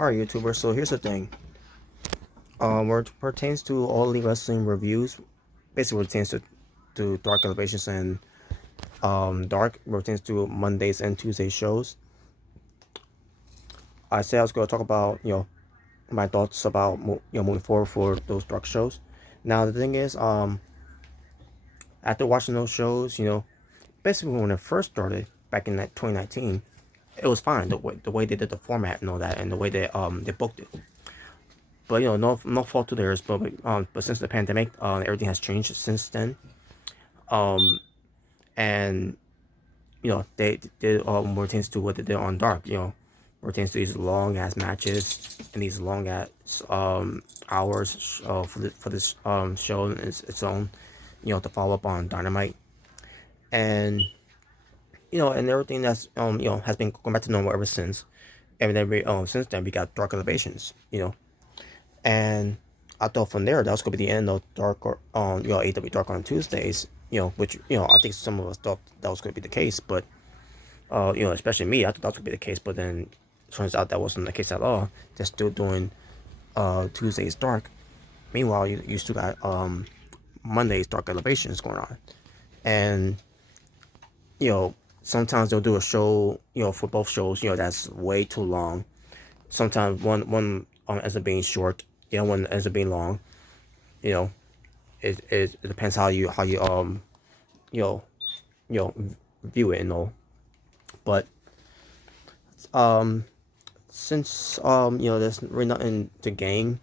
Alright, YouTuber, so here's the thing. Where it pertains to all the wrestling reviews, basically pertains to Dark Elevations and Dark, pertains to Mondays and Tuesday shows. I said I was going to talk about, my thoughts about, moving forward for those Dark shows. Now, the thing is, after watching those shows, basically when it first started back in that 2019, it was fine, the way they did the format and all that, and the way they booked it. But no fault to theirs. But since the pandemic, everything has changed since then. Um, and they did more things to what they did on Dark. More things to these long ass matches and these long ass hours for this show and its own. To follow up on Dynamite and and everything that's has been going back to normal ever since. And then since then we got Dark Elevations. And I thought from there that was gonna be the end of Dark or AEW Dark on Tuesdays. Which I think some of us thought that was gonna be the case, but especially me, I thought that was gonna be the case. But then it turns out that wasn't the case at all. They're still doing Tuesdays Dark. Meanwhile, you still got Mondays Dark Elevations going on, and sometimes they'll do a show for both shows that's way too long. Sometimes one ends up being short, one ends up being long. You know, it depends how you you know you know view it and all. But um since there's really nothing to gain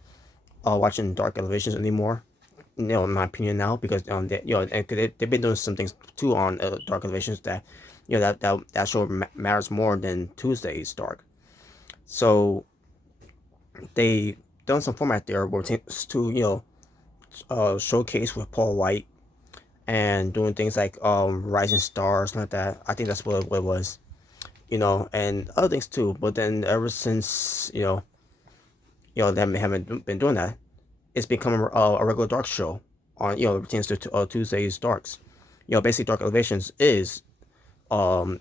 watching Dark Elevations anymore. In my opinion now, because they've been doing some things too on Dark Elevations that that show matters more than Tuesday's Dark. So they done some format there where it's to showcase with Paul White and doing things like Rising Stars, like that. I think that's what it was, and other things too. But then ever since they haven't been doing that, it's become a regular Dark show on pertains to Tuesday's Darks. Basically Dark Elevations is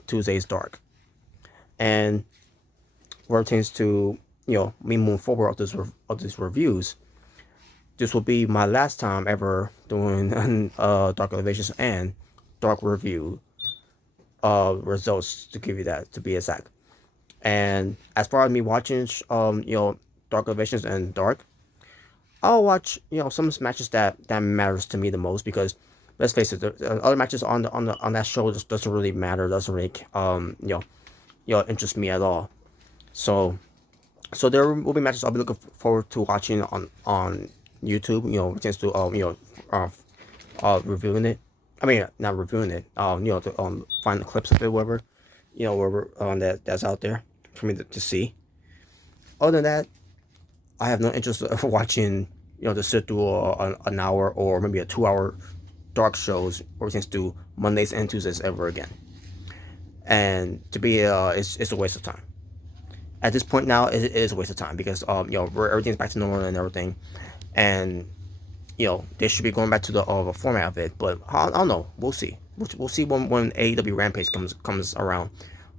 Tuesday's Dark, and where it pertains to me moving forward of these reviews, this will be my last time ever doing Dark Elevations and Dark review results, to give you that, to be exact. And as far as me watching Dark Elevations and Dark, I'll watch some matches that matters to me the most, because let's face it, the other matches on that show just doesn't really matter, doesn't really interest me at all. So there will be matches I'll be looking forward to watching on YouTube. Chance to reviewing it. I mean, not reviewing it. To find the clips of it, whatever. Wherever that's out there for me to see. Other than that, I have no interest of watching. To sit through an hour or maybe a 2 hour Dark shows, or chance to Mondays and Tuesdays ever again. And to be it's a waste of time. At this point now, it is a waste of time, because everything's back to normal and everything, and they should be going back to the format of it. But I don't know. We'll see. We'll see when AEW Rampage comes around.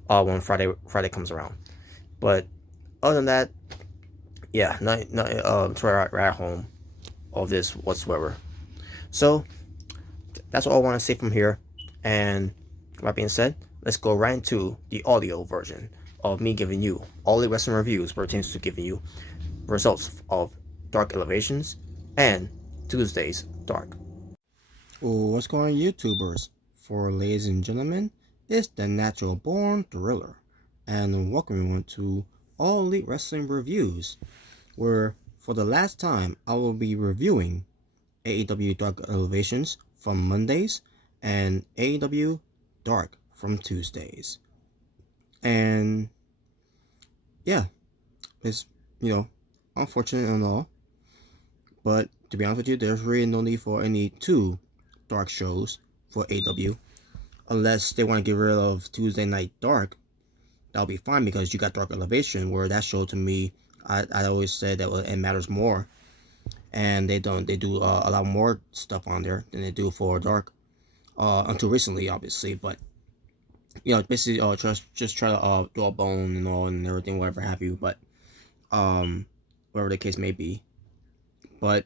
When Friday comes around. But other than that, yeah, not right at home of this whatsoever. So that's all I want to say from here. And that being said, let's go right into the audio version of me giving you all the wrestling reviews pertains to giving you results of Dark Elevations and Tuesday's Dark. What's going on, YouTubers? For ladies and gentlemen, it's the Natural Born Thriller, and welcome everyone to All Elite Wrestling Reviews, where for the last time I will be reviewing AEW Dark Elevations from Mondays and AEW Dark from Tuesdays. And yeah, it's unfortunate and all, but to be honest with you, there's really no need for any two Dark shows for AEW, unless they want to get rid of Tuesday Night Dark. That'll be fine, because you got Dark Elevation, where that show to me, I always said that it matters more, and they do a lot more stuff on there than they do for Dark, until recently, obviously. But basically just try to draw a bone and all and everything, whatever have you. But whatever the case may be. But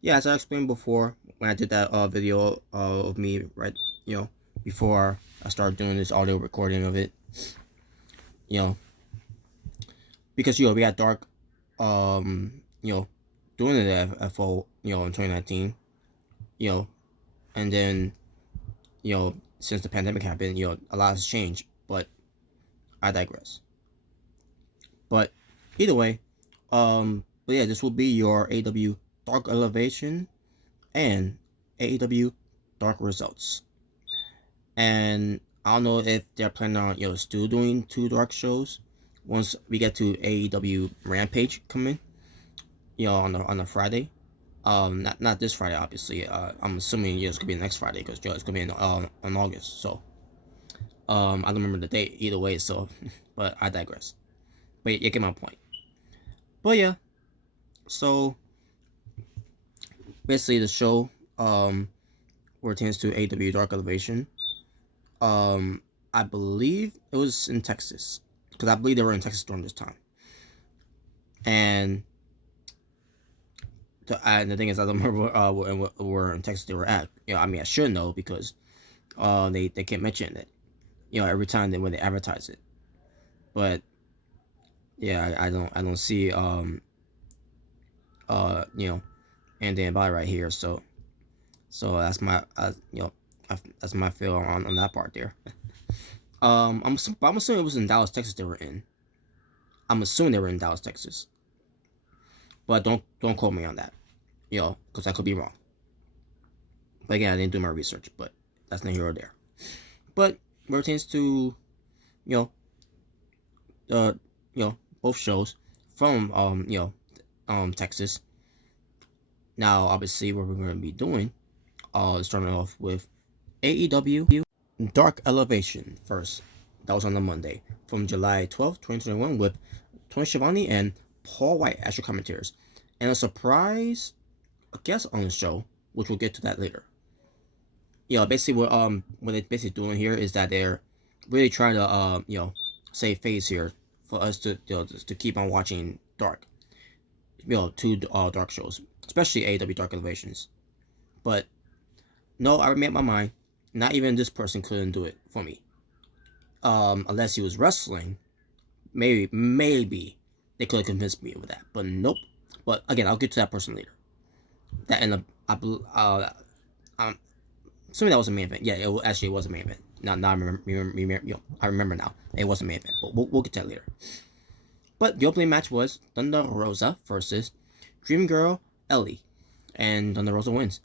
yeah, as I explained before, when I did that video of me, right, you know, before I started doing this audio recording of it, you know, because we had Dark, you know, doing it at FO, you know, in 2019, you know, and then, you know, since the pandemic happened, you know, a lot has changed. But I digress. But either way, but yeah, this will be your AEW Dark Elevation and AEW Dark results. And I don't know if they're planning on, you know, still doing 2 Dark shows once we get to AEW Rampage coming, you know, on a Friday. Not this Friday, obviously. I'm assuming, you know, it's gonna be next Friday because, you know, it's gonna be in August. So I don't remember the date either way. So, but I digress. But you get my point. But yeah, so basically the show pertains to AEW Dark Elevation. Um, I believe it was in Texas because I believe they were in Texas during this time. And the thing is, I don't remember where in Texas they were at. You know, I mean, I should know because they kept mentioning it. You know, every time when they advertise it. But yeah, I don't see you know, anything about it right here. So that's my you know, that's my feel on that part there. I'm assuming it was in Dallas, Texas. They were in. I'm assuming they were in Dallas, Texas. But don't quote me on that, you know, because I could be wrong. But again, I didn't do my research, but that's neither here or there. But pertains to, you know, you know, both shows from you know, Texas. Now, obviously, what we're going to be doing, starting off with AEW Dark Elevation first. That was on the Monday from July 12th, 2021, with Tony Schiavone and Paul White as your commentators, and a surprise guest on the show, which we'll get to that later. You know, basically what they're basically doing here is that they're really trying to you know, save face here for us to, you know, to keep on watching Dark. You know, 2 Dark shows, especially AEW Dark Elevations. But no, I made my mind. Not even this person couldn't do it for me. Unless he was wrestling, maybe they could have convinced me with that. But nope. But again, I'll get to that person later. That ended up, um, assuming that was a main event. Yeah, it was a main event. Now I remember, you know, I remember now. It was a main event, but we'll get to that later. But the opening match was Thunder Rosa versus Dream Girl Ellie, and Thunder Rosa wins.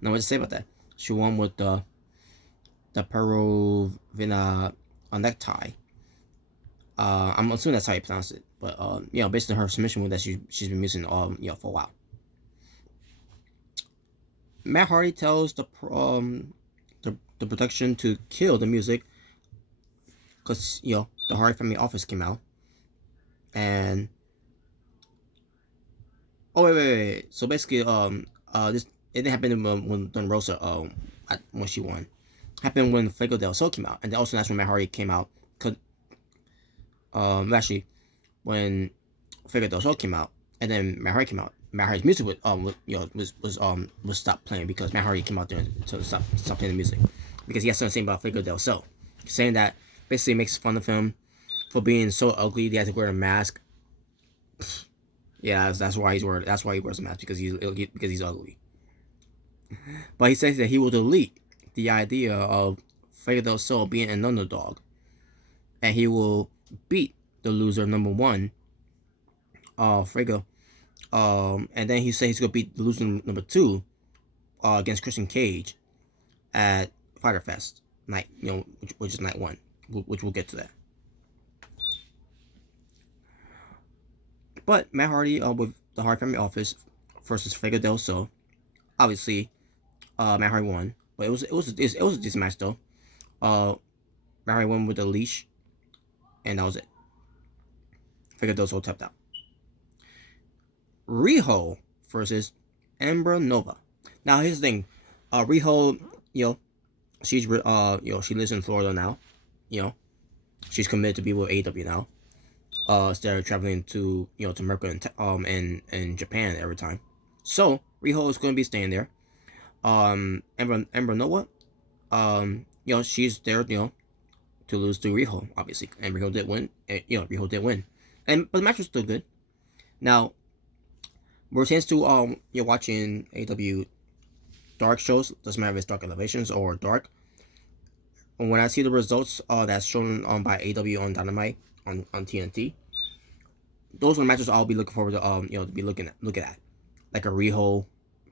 Not what to say about that. She won with the Perovina necktie. I'm assuming that's how you pronounce it, but you know, based on her submission move that she's been using you know, for a while. Matt Hardy tells the production to kill the music because, you know, the Hardy Family Office came out, and wait. So basically, this it didn't happen when Thunder Rosa when she won. Happened when Fuego del Sol came out, and then also that's when Matt Hardy came out. Cause actually, when Fuego del Sol came out, and then Matt Hardy came out, Matt Hardy's music you know, was stopped playing because Matt Hardy came out there to stop playing the music because he has something to say about Fuego del Sol, saying that basically makes fun of him for being so ugly. He has to wear a mask. Yeah, that's why he wears a mask because he's ugly. But he says that he will delete the idea of Fuego del Sol being an underdog, and he will beat the loser number 1, Fuego. And then he says he's gonna beat the loser number 2, against Christian Cage at Fyter Fest night, you know, which is night 1, which we'll get to that. But Matt Hardy with the Hardy Family Office versus Fuego del Sol, obviously, Matt Hardy won, but it was a decent match though. Matt Hardy won with a leash, and that was it. Fuego del Sol tapped out. Riho versus Amber Nova. Now here's the thing, Riho, you know, she's you know, she lives in Florida now, you know, she's committed to be with AEW now. instead of traveling to to America and Japan every time. So Riho is going to be staying there. Ember Noah, she's there, to lose to Riho, obviously, and Riho did win. Riho did win, but the match was still good. Now, we're chance to watching AEW Dark shows. Doesn't matter if it's Dark Elevations or Dark. When I see the results that's shown by AEW on Dynamite on TNT, those are the matches I'll be looking forward to to be looking at, like a Riho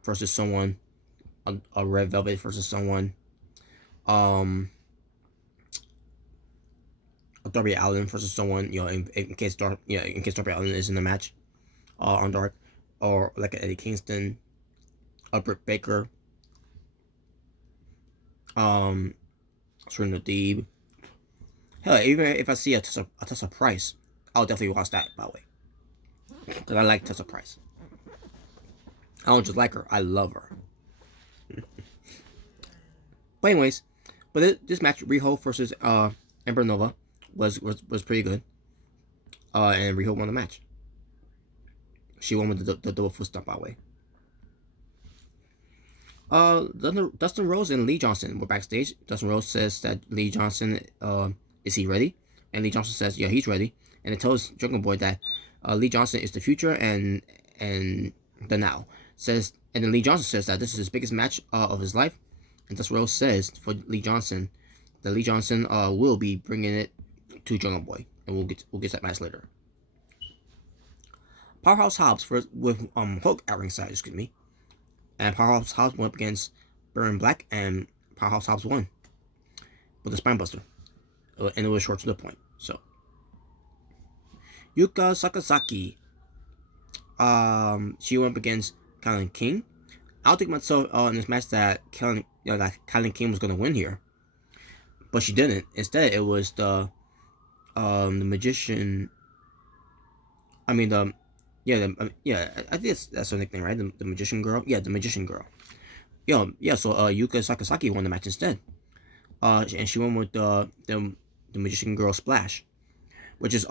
versus someone, a Red Velvet versus someone, um a Darby Allin versus someone, in case Darby Allin is in the match on Dark, or like an Eddie Kingston, a Britt Baker, um Serena Deeb. Hell, even if I see a Tessa Price, I'll definitely watch that, by the way, because I like Tessa Price. I don't just like her, I love her. But anyways, this match, Riho versus Ember Nova, was pretty good. And Riho won the match. She won with the double foot stomp, by the way. Dustin Rose and Lee Johnson were backstage. Dustin Rose says that Lee Johnson, is he ready? And Lee Johnson says, yeah, he's ready. And it tells Jungle Boy that Lee Johnson is the future and the now. And then Lee Johnson says that this is his biggest match of his life. And Dustin Rose says for Lee Johnson that Lee Johnson will be bringing it to Jungle Boy, and we'll get that match later. Powerhouse Hobbs with Hulk at ringside, excuse me. And Powerhouse Hobbs went up against Baron Black, and Powerhouse Hobbs won with a spinebuster, and it was short to the point. So Yuka Sakazaki, she went up against Kylan King. I don't think myself in this match that Kylan King was gonna win here, but she didn't. Instead, it was the magician. I mean I think that's her nickname, right? The magician girl. Yeah, the magician girl. So Yuka Sakazaki won the match instead. And she won with the magician girl splash, which is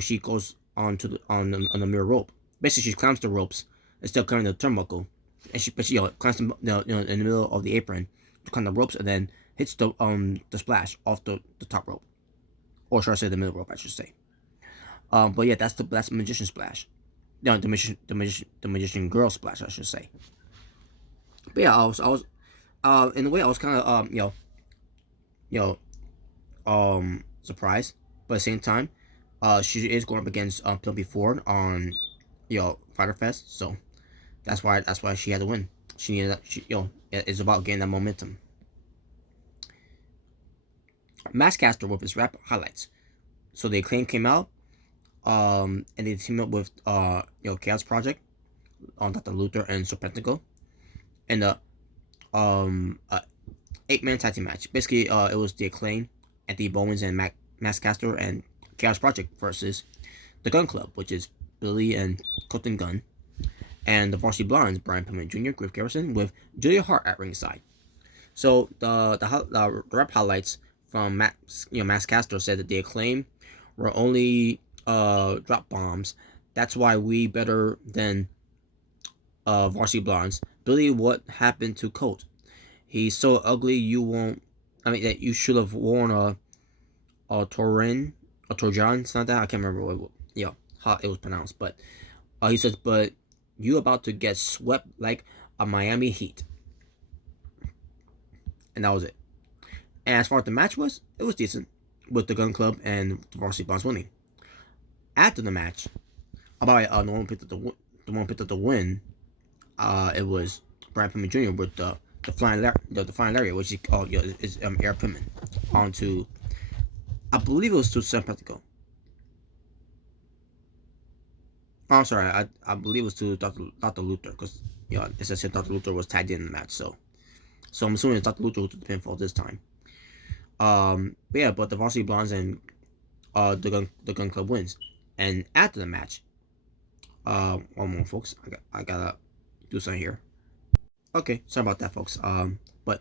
she goes on the mirror rope. Basically, she climbs the ropes instead of climbing the turnbuckle, and she climbs in the middle of the apron to climb the ropes, and then hits the splash off the top rope, or should I say the middle rope? I should say. But yeah, that's the magician splash. No, the magician girl splash, I should say. But yeah, I was in a way I was kind of surprised, but at the same time, she is going up against Penelope Ford on Fighter Fest, so that's why she had to win. She needed it's about getting that momentum. Maskcaster with his rap highlights. So the Acclaim came out, and they teamed up with Chaos Project on Dr. Luther and Serpentico, and the 8-man tag team match. Basically, it was the Acclaim, Anthony Bowens, and Maskcaster and Chaos Project versus the Gun Club, which is Billy and Colton Gunn, and the Varsity Blondes, Brian Pillman Jr., Griff Garrison, with Julia Hart at ringside. So the rap highlights from Maskcaster said that the Acclaim were only drop bombs. That's why we better than Varsity Blondes. Billy, what happened to Colt? He's so ugly you won't. I mean, that you should have worn a Torjan, something like that. I can't remember how it was pronounced, but he says, but you about to get swept like a Miami Heat, and that was it. And as far as the match was, it was decent, with the Gun Club and the Varsity Blondes winning. After the match, the one picked up the win. It was Brian Pillman Jr. with the flying lariat, which is Eric Pillman onto, I believe it was to San Francisco. Oh, I'm sorry, I believe it was to Dr. Luther, because it says Dr. Luther was tagged in the match, so I'm assuming it's Dr. Luther who took the pinfall this time. But the Varsity Blondes and the Gun Club wins. And after the match, one more, folks. I gotta do something here. Okay, sorry about that, folks. But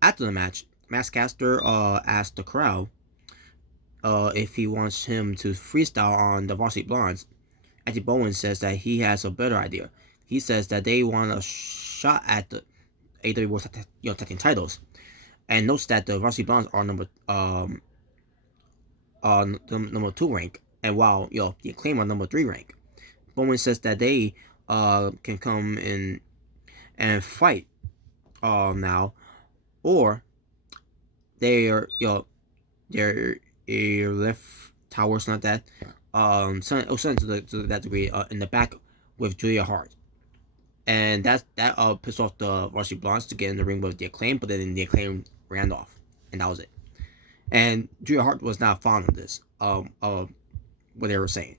after the match, Maskcaster asked the crowd if he wants him to freestyle on the Varsity Blondes. Andy Bowen says that he has a better idea. He says that they want a shot at the AEW World Tag Team titles, and notes that the Varsity Blondes are number 2 rank, and while the Acclaim are number 3 rank. Bowman says that they can come in and fight now, or they are they're left towers, not that something to that degree in the back with Julia Hart. And that pissed off the Varsity Blondes to get in the ring with the Acclaim, but then the Acclaim ran off, and that was it. And Julia Hart was not fond of this, what they were saying.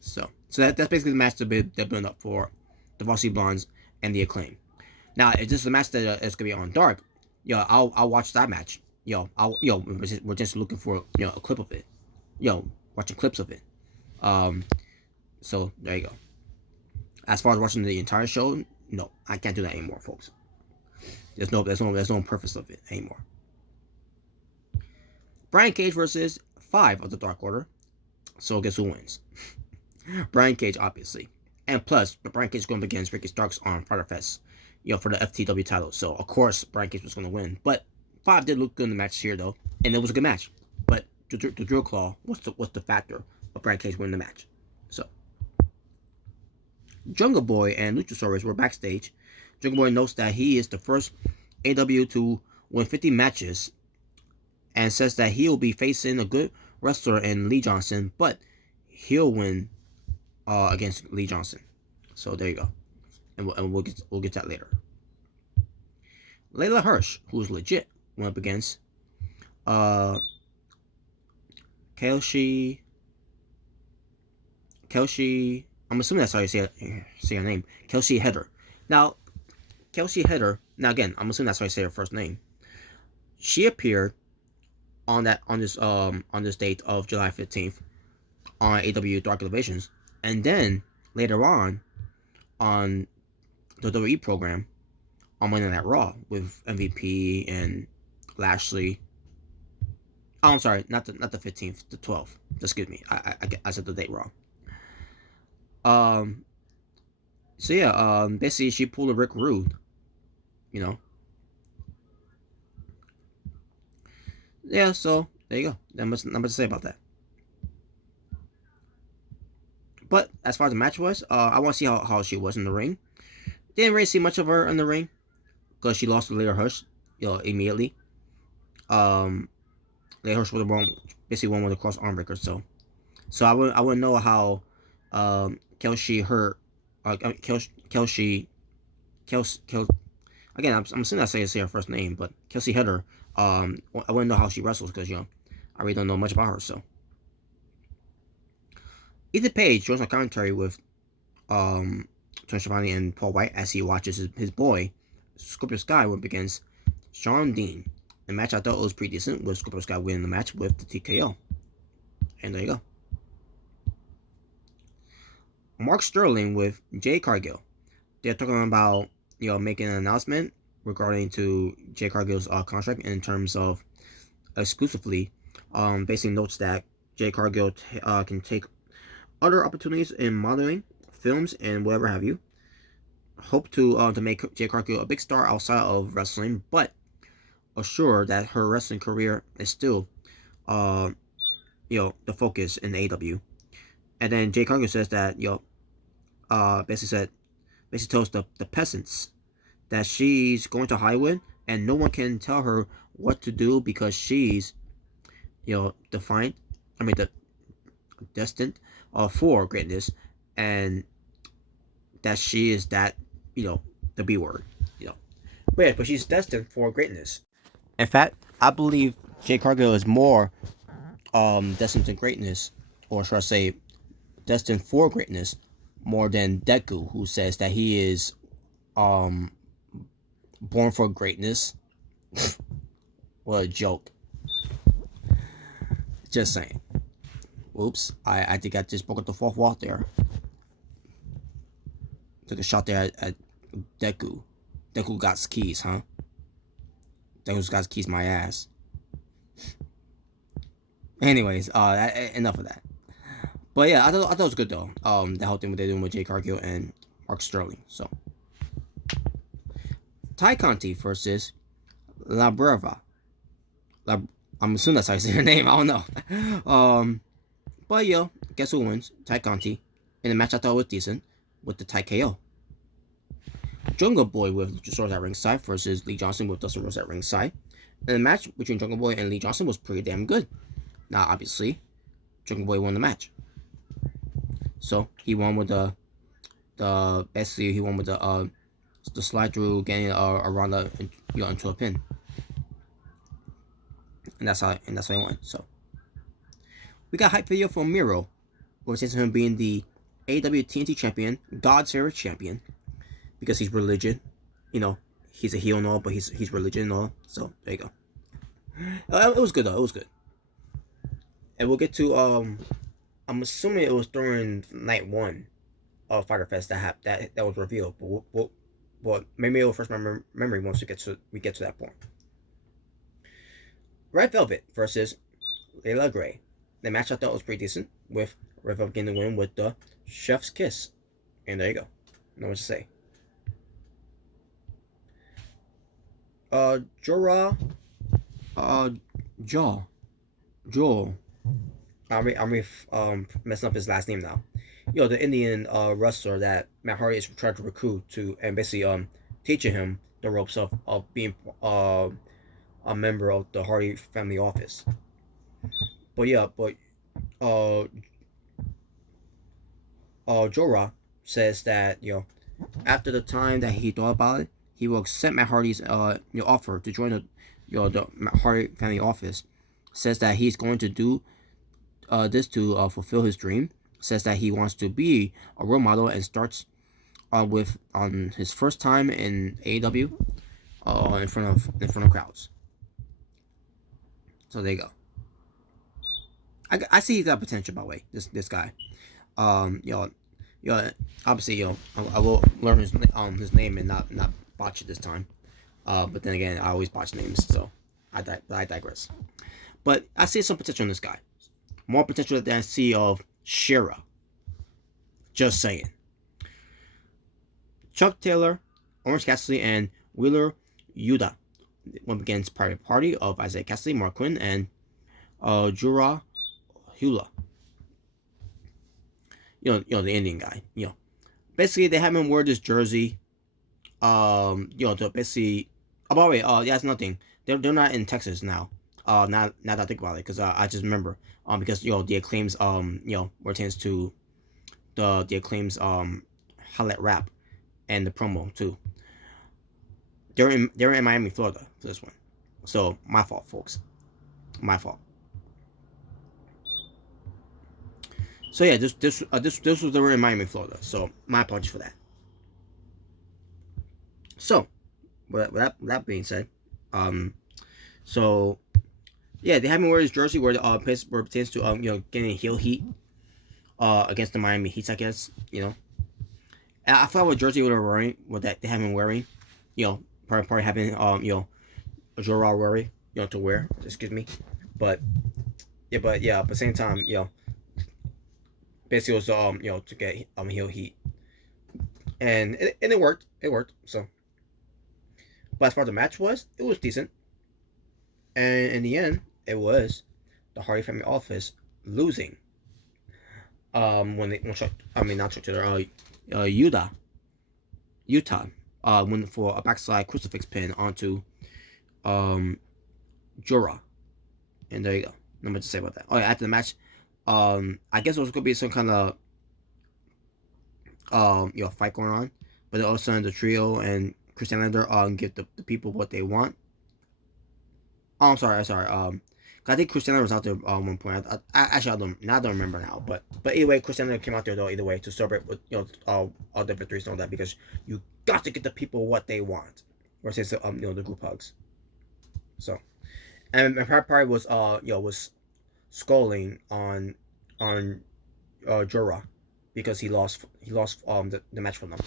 So that's basically the match they're building up for the Varsity Blondes and the Acclaim. Now, if this is a match that is gonna be on Dark, I'll watch that match. We're just looking for a clip of it. Watching clips of it. So there you go. As far as watching the entire show, no, I can't do that anymore, folks. There's no purpose of it anymore. Brian Cage versus 5 of the Dark Order. So guess who wins? Brian Cage, obviously. And plus, Brian Cage is going against Ricky Starks on Friday Fest, for the FTW title. So of course Brian Cage was going to win. But 5 did look good in the match here though, and it was a good match. But the Drill Claw was the factor of Brian Cage winning the match. So Jungle Boy and Luchasaurus were backstage. Jungle Boy notes that he is the first AEW to win 50 matches, and says that he'll be facing a good wrestler in Lee Johnson, but he'll win against Lee Johnson. So there you go, and we'll get that later. Layla Hirsch, who's legit, went up against Kelsey. I'm assuming that's how you say her name. Kelsey Header. Now, Kelsey Header. Now again, I'm assuming that's how you say her first name. She appeared on this date of July 15th on AEW Dark Elevations, and then later on the WWE program on Monday Night Raw with MVP and Lashley. Oh, I'm sorry, not the 15th, the 12th. Excuse me, I said the date wrong. So yeah, basically she pulled a Rick Rude, Yeah, so there you go. Not much to say about that. But as far as the match was, I want to see how she was in the ring. Didn't really see much of her in the ring because she lost to Layla Hirsch, immediately. Layla Hirsch was basically one with the cross arm breaker. So I wouldn't know how Kelsey hurt. Kelsey. Again, I'm assuming I say her first name, but Kelsey Header. I wouldn't know how she wrestles because I really don't know much about her. So Ethan Page joins a commentary with Tony Schiavone and Paul White as he watches his boy Scorpio Sky went against Sean Dean. The match I thought was pretty decent, with Scorpio Sky winning the match with the TKO. And there you go. Mark Sterling with Jay Cargill. They're talking about making an announcement regarding to Jay Cargill's contract in terms of exclusively. Basically notes that Jay Cargill can take other opportunities in modeling, films, and whatever have you. Hope to make Jay Cargill a big star outside of wrestling, but assure that her wrestling career is still the focus in AEW. And then Jay Cargill says that basically tells the peasants that she's going to Hollywood and no one can tell her what to do because she's destined for greatness, and that she is that the B word, but she's destined for greatness. In fact, I believe Jay Cargill is more destined to greatness, or should I say destined for greatness, more than Deku, who says that he is born for greatness. What a joke. Just saying. Whoops, I think I just broke up the fourth wall there. Took a shot there at Deku. Deku got keys, huh? Deku got keys my ass. Anyways, enough of that. But yeah, I thought it was good though. The whole thing what they're doing with Jay Cargill and Mark Sterling. So Ty Conti versus La Brava. La, I'm assuming that's how you say her name. I don't know. But yo, guess who wins? Ty Conti. In a match I thought was decent with the Ty KO. Jungle Boy with Luchasaurus at ringside versus Lee Johnson with Dustin Rhodes at ringside. And the match between Jungle Boy and Lee Johnson was pretty damn good. Now, obviously, Jungle Boy won the match. So he won with the basically he won with the slide through, getting around the into a pin, and that's how he won. So we got hype video from Miro, where it says him being the AEW TNT champion, God's favorite champion, because he's religion. You know, he's a heel and all, but he's religion and all. So there you go. It was good though. It was good. And we'll get to I'm assuming it was during night one of Fyter Fest that was revealed, but maybe it'll first memory once we get to that point. Red Velvet versus Layla Gray. The match I thought was pretty decent, with Red Velvet getting the win with the Chef's Kiss. And there you go. No what to say. Jorah, Joel. I'm messing up his last name now. The Indian wrestler that Matt Hardy is trying to recruit to, and basically teaching him the ropes of being a member of the Hardy family office. But Jorah says that after the time that he thought about it, he will accept Matt Hardy's offer to join the Matt Hardy family office. Says that he's going to do this to fulfill his dream. Says that he wants to be a role model, and starts with on his first time in AEW in front of crowds. So there you go. I see he's got potential, by the way. This guy. Obviously, I will learn his name and not botch it this time. But then again, I always botch names, so I digress. But I see some potential in this guy. More potential than I see of Shira. Just saying. Chuck Taylor, Orange Cassidy, and Wheeler Yuta went against Private Party of Isaiah Cassidy, Mark Quinn, and Jura Hula. The Indian guy. Basically they have him wear this jersey. To basically. Oh, by the way, yeah, it's nothing. They're not in Texas now. Now that I think about it, because I just remember. Because the Acclaims pertains to the Acclaims highlight rap and the promo too. They're in Miami, Florida for this one. So my fault, folks. My fault. So yeah, this was they were in Miami, Florida. So my apologies for that. So, with that being said, so yeah, they have him wear his jersey where where it pertains to getting heel heat against the Miami Heats, I guess. And I forgot what jersey they were wearing, what that they have him wearing. Probably having a Jorah wearing, to wear. Excuse me, but at the same time, basically it was to get heel heat, and it worked. It worked. So, but as far as the match was, it was decent, and in the end, it was the Hardy family office losing. Not Chuck Taylor, Utah, went for a backslide crucifix pin onto Jorah, and there you go. Not much to say about that. Oh yeah, after the match, I guess it was gonna be some kind of fight going on, but then all of a sudden the trio and Christian Lander give the people what they want. Oh, I'm sorry. I think Christian Lander was out there at one point. I don't remember now, but either way, Christian Lander came out there though either way to celebrate with all the victories and all that, because you got to get the people what they want. Versus the group hugs. So, and Party was was scolding on Jorah because he lost the match for them.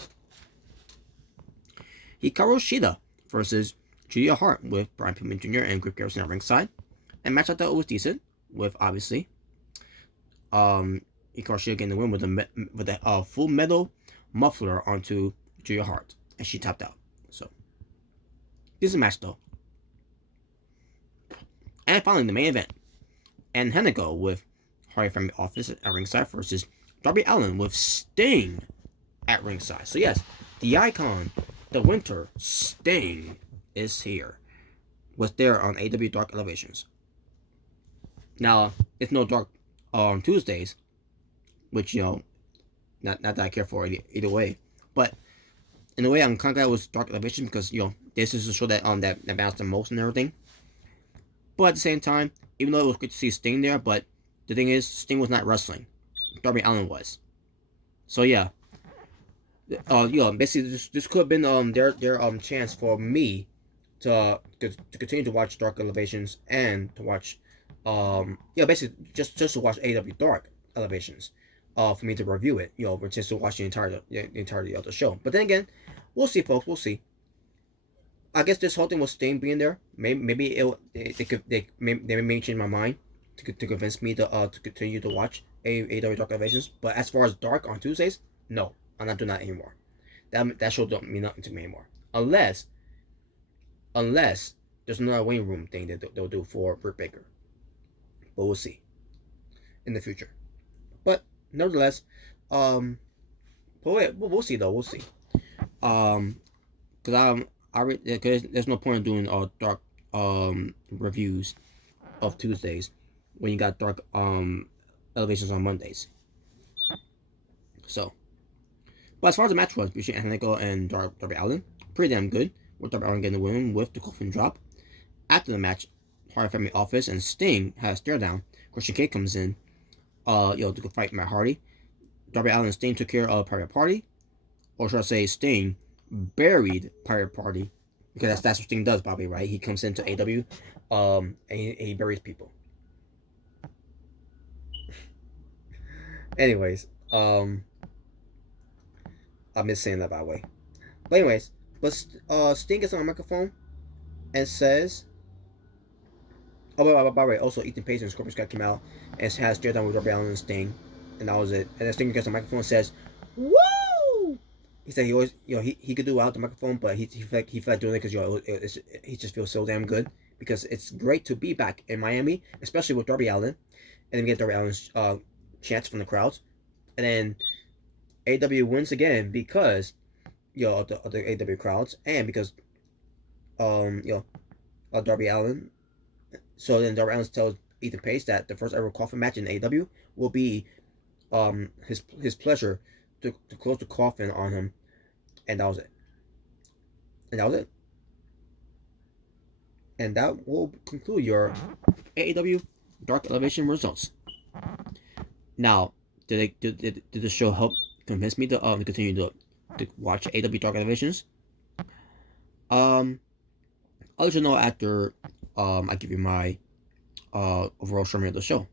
Hikaru Shida versus Julia Hart with Brian Pillman Jr. and Griff Garrison at ringside. And match I thought it was decent, with obviously Hikaru Shida getting the win with the full metal muffler onto Julia Hart, and she tapped out. So this is a match though. And finally, the main event, and Hennigo with Hardy from the Office at ringside versus Darby Allin with Sting at ringside. So yes, the icon, the winter Sting is here. Was there on AEW Dark Elevations. Now it's no Dark on Tuesdays, which not that I care for either way, but in a way I'm kind of glad it was Dark Elevation because this is a show that that bounced the most and everything. But at the same time, even though it was good to see Sting there, but the thing is, Sting was not wrestling. Darby Allin was. So yeah, basically this could have been their chance for me to continue to watch Dark Elevations and to watch basically just to watch AEW Dark Elevations, for me to review it, just to watch the entirety of the show. But then again, we'll see, folks. We'll see. I guess this whole thing was Sting being there. Maybe they may change my mind to convince me to continue to watch AEW Dark Elevations. But as far as Dark on Tuesdays, no, I'm not doing that anymore. That show don't mean nothing to me anymore. Unless there's another waiting room thing that they'll do for Britt Baker. But we'll see in the future. But nevertheless, but wait, we'll see though. We'll see. Because there's no point in doing dark reviews of Tuesdays when you got Dark Elevations on Mondays. So, but as far as the match was between Angelico and Darby Allin, pretty damn good. With Darby Allin getting the win with the coffin drop. After the match, Hardy Family Office and Sting had a stare down. Christian Cage comes in, to fight Matt Hardy. Darby Allin and Sting took care of Pirate Party, or should I say, Sting buried Pirate Party, because that's what Sting does, Bobby, right? He comes into AW, and he buries people. Anyways, I miss saying that, by the way. But anyways, Sting gets on a microphone and says, by the way, also Ethan Page and Scorpio Sky came out and has stare down with Darby Allin and Sting, and that was it. And then Sting gets on the microphone and says, "Woo!" He said he always, he could do it without the microphone, but he felt like doing it because he just feels so damn good, because it's great to be back in Miami, especially with Darby Allin, and then get Darby Allin's chants from the crowds, and then AW wins again because of the AW crowds, and because Darby Allin. So then Darby Allin tells Ethan Page that the first ever coffin match in AW will be his pleasure to close the coffin on him, and that was it. And that will conclude your AEW Dark Elevation results. Now, did the show help convince me to continue to watch AEW Dark Elevations? I'll let you know after I give you my overall summary of the show.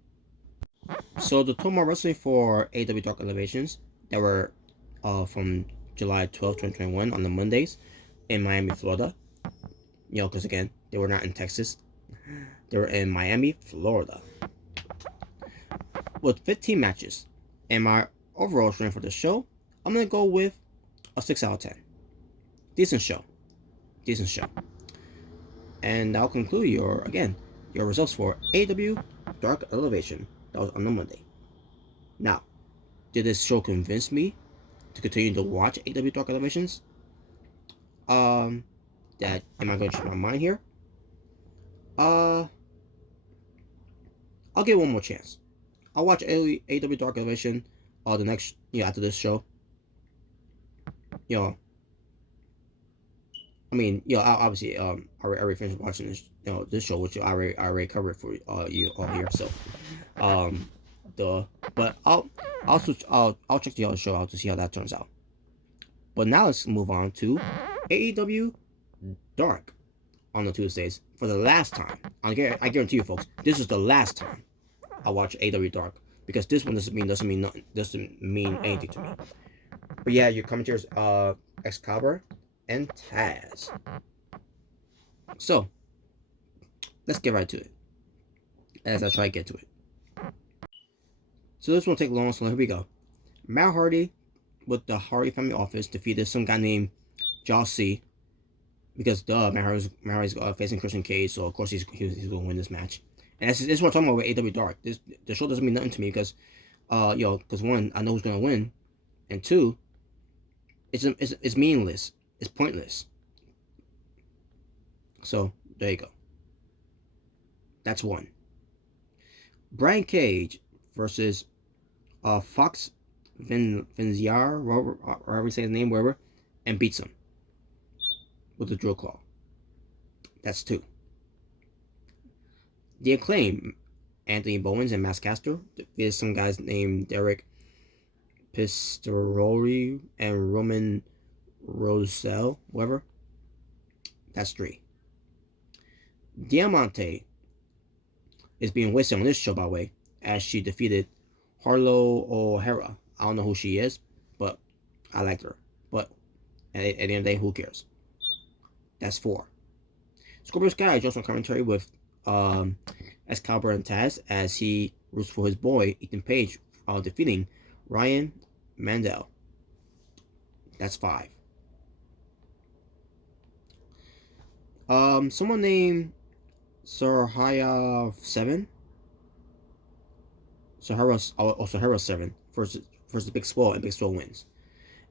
So the total wrestling for AEW Dark Elevations that were from July 12th, 2021 on the Mondays in Miami, Florida. Because again, they were not in Texas. They were in Miami, Florida. With 15 matches. And my overall rating for the show, I'm going to go with a 6 out of 10. Decent show. And that'll conclude your results for AEW Dark Elevation. That was on the Monday. Now, did this show convince me to continue to watch AEW Dark Elevations? That am I going to change my mind here? I'll give it one more chance. I'll watch AEW Dark Elevation the next after this show. I mean, obviously, I already finished watching this, this show, which I already covered for you all here. So, but I'll check the other show out to see how that turns out. But now let's move on to AEW Dark on the Tuesdays for the last time. I guarantee you, folks, this is the last time I watch AEW Dark, because this one doesn't mean anything to me. But yeah, your commentators, Excalibur and Taz. So let's get right to it as I try to get to it. So this won't take long, so here we go. Matt Hardy with the Hardy family office defeated some guy named Josh C. Because Matt Hardy's facing Christian Cage, so of course he's going to win this match. And this is what I'm talking about with AEW Dark. The show doesn't mean nothing to me because, because one, I know who's gonna win, and two, it's meaningless. It's pointless. So there you go. That's one. Brian Cage versus Fox Vinziar, however you say his name, wherever, and beats him with the drill claw. That's two. The Acclaim, Anthony Bowens and Max Caster. There's some guys named Derek Pistorius and Roman Rosell, whatever. That's three. Diamante is being wasted on this show, by the way, as she defeated Harlow O'Hara. I don't know who she is, but I liked her. But at the end of the day, who cares? That's four. Scorpio Sky joins on commentary with Excalibur and Taz as he roots for his boy Ethan Page, defeating Ryan Mandel. That's five. Someone named Sahara 7. Sahara 7 versus Big Swole, and Big Swole wins.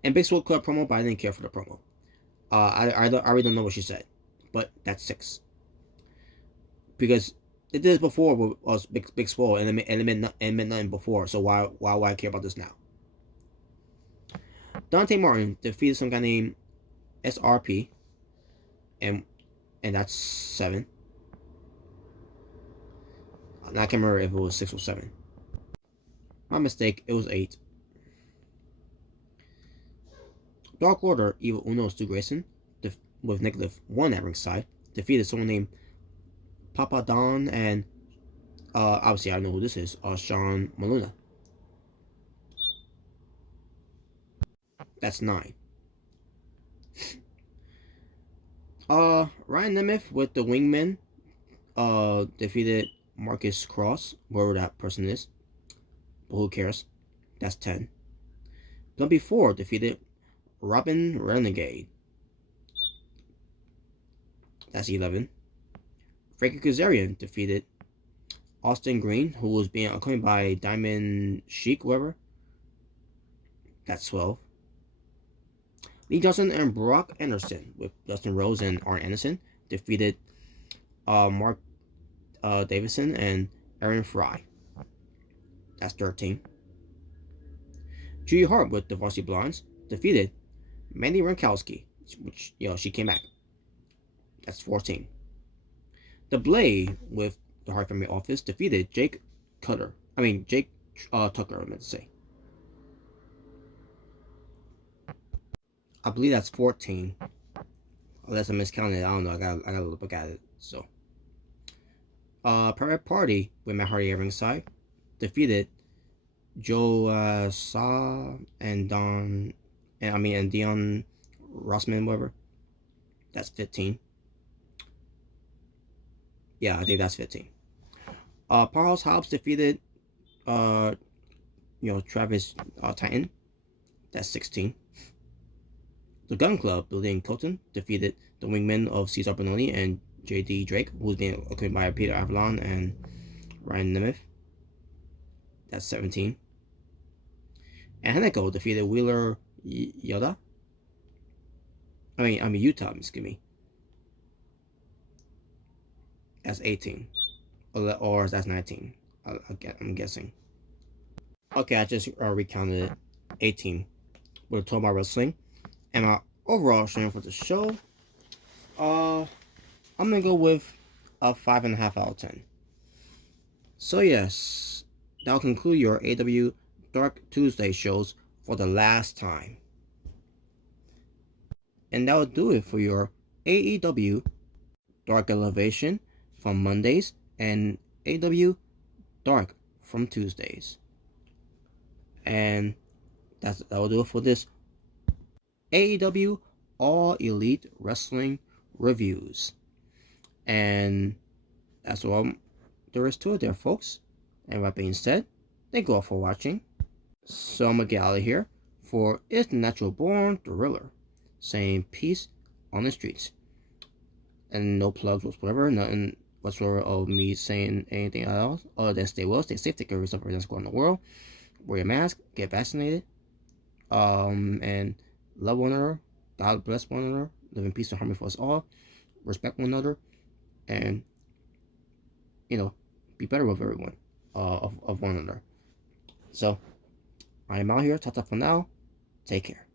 And Big Swole cut a promo, but I didn't care for the promo. I really don't know what she said, but that's 6. Because it did this before with us Big Swole, and it meant nothing before. So why I care about this now? Dante Martin defeated some guy named SRP, and that's 7. I can't remember if it was 6 or 7. My mistake. It was 8. Dark Order, Evil Uno Stu Grayson, with negative 1 at ringside, defeated someone named Papa Don and obviously I know who this is. Sean Maluna. That's 9. Ryan Nemeth with the Wingmen defeated Marcus Cross, wherever that person is. But who cares? That's 10. Lumpy 4 defeated Robin Renegade. That's 11. Frankie Kazarian defeated Austin Green, who was being accompanied by Diamond Sheik, whoever. That's 12. Lee Johnson and Brock Anderson with Dustin Rhodes and Arn Anderson defeated Mark Davison and Aaron Fry. That's 13. Julia Hart with the Varsity Blondes defeated Mandy Rankowski, which, she came back. That's 14. The Blade with the Hart Family Office defeated Jake Tucker, I meant to say. I believe that's 14. Unless I miscounted, I don't know. I gotta look at it. So, Private Party with Matt Hardy at ringside defeated Joe Sa and Dion Rossman, whatever. That's 15. Yeah, I think that's 15. Powerhouse Hobbs defeated Travis Titan. That's 16. The Gun Club, Billy and Colton, defeated the Wingmen of Cesar Bononi and J.D. Drake, who was being accompanied by Peter Avalon and Ryan Nemeth. That's 17. And Haneko defeated Wheeler Yuta. Utah, excuse me. That's 18. Or that's 19. I'm guessing. Okay, I just recounted it. 18. We're talking about wrestling. And my overall rating for the show, I'm gonna go with a 5.5 out of 10. So yes, that'll conclude your AEW Dark Tuesday shows for the last time. And that'll do it for your AEW Dark Elevation from Mondays and AEW Dark from Tuesdays. And that'll do it for this AEW All Elite Wrestling Reviews. And that's all there is to it there, folks. And with that being said, Thank you all for watching. So I'm gonna get out of here for Is the Natural Born Thriller, saying peace on the streets. And no plugs whatsoever, nothing whatsoever of me saying anything else other than stay well, stay safe, take care of yourself, everything's going on in the world. Wear your mask, get vaccinated, and love one another. God bless one another. Live in peace and harmony for us all. Respect one another, and be better with everyone, of one another. So I am out here. Ta-ta for now. Take care.